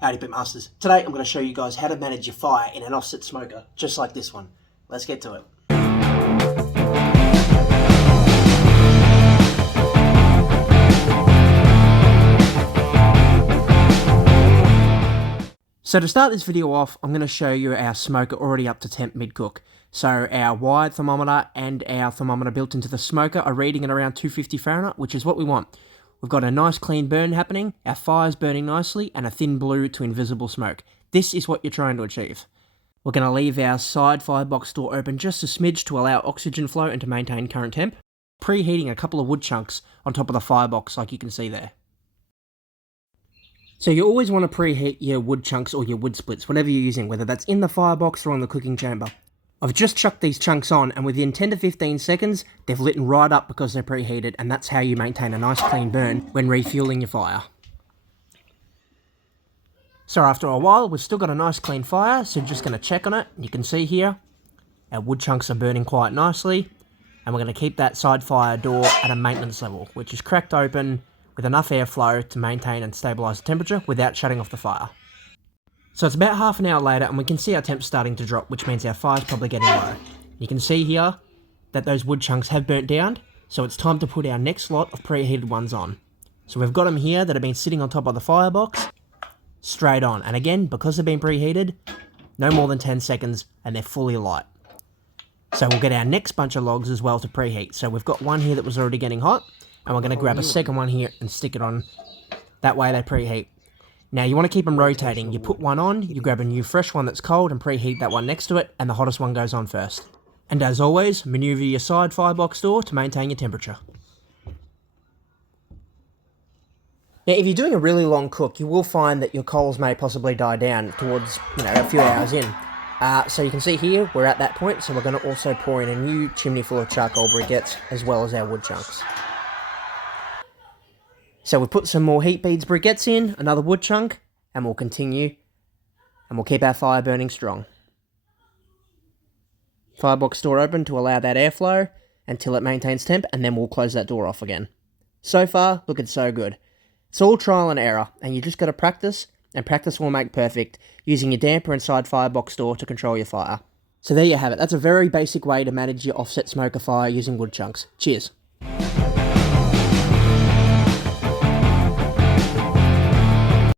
Howdy Pitmasters. Today I'm going to show you guys how to manage your fire in an offset smoker, just like this one. Let's get to it. So to start this video off, I'm going to show you our smoker already up to temp mid-cook. So our wired thermometer and our thermometer built into the smoker are reading at around 250 Fahrenheit, which is what we want. We've got a nice clean burn happening, our fire's burning nicely, and a thin blue to invisible smoke. This is what you're trying to achieve. We're going to leave our side firebox door open just a smidge to allow oxygen flow and to maintain current temp. Preheating a couple of wood chunks on top of the firebox like you can see there. So you always want to preheat your wood chunks or your wood splits, whatever you're using, whether that's in the firebox or on the cooking chamber. I've just chucked these chunks on, and within 10 to 15 seconds, they've lit right up because they're preheated, and that's how you maintain a nice clean burn when refueling your fire. So after a while, we've still got a nice clean fire, so just going to check on it. You can see here, our wood chunks are burning quite nicely, and we're going to keep that side fire door at a maintenance level, which is cracked open with enough airflow to maintain and stabilise the temperature without shutting off the fire. So it's about half an hour later and we can see our temps starting to drop, which means our fire's probably getting low. You can see here that those wood chunks have burnt down, so it's time to put our next lot of preheated ones on. So we've got them here that have been sitting on top of the firebox, straight on. And again, because they've been preheated, no more than 10 seconds and they're fully light. So we'll get our next bunch of logs as well to preheat. So we've got one here that was already getting hot, and we're going to grab a second one here and stick it on. That way they preheat. Now you want to keep them rotating. You put one on, you grab a new fresh one that's cold and preheat that one next to it, and the hottest one goes on first. And as always, manoeuvre your side firebox door to maintain your temperature. Now if you're doing a really long cook, you will find that your coals may possibly die down towards, a few hours in. So you can see here, we're at that point, so we're going to also pour in a new chimney full of charcoal briquettes, as well as our wood chunks. So we've put some more heat beads briquettes in, another wood chunk, and we'll continue, and we'll keep our fire burning strong. Firebox door open to allow that airflow until it maintains temp, and then we'll close that door off again. So far, looking so good. It's all trial and error, and you just got to practice, and practice will make perfect, using your damper and side firebox door to control your fire. So there you have it. That's a very basic way to manage your offset smoker fire using wood chunks. Cheers.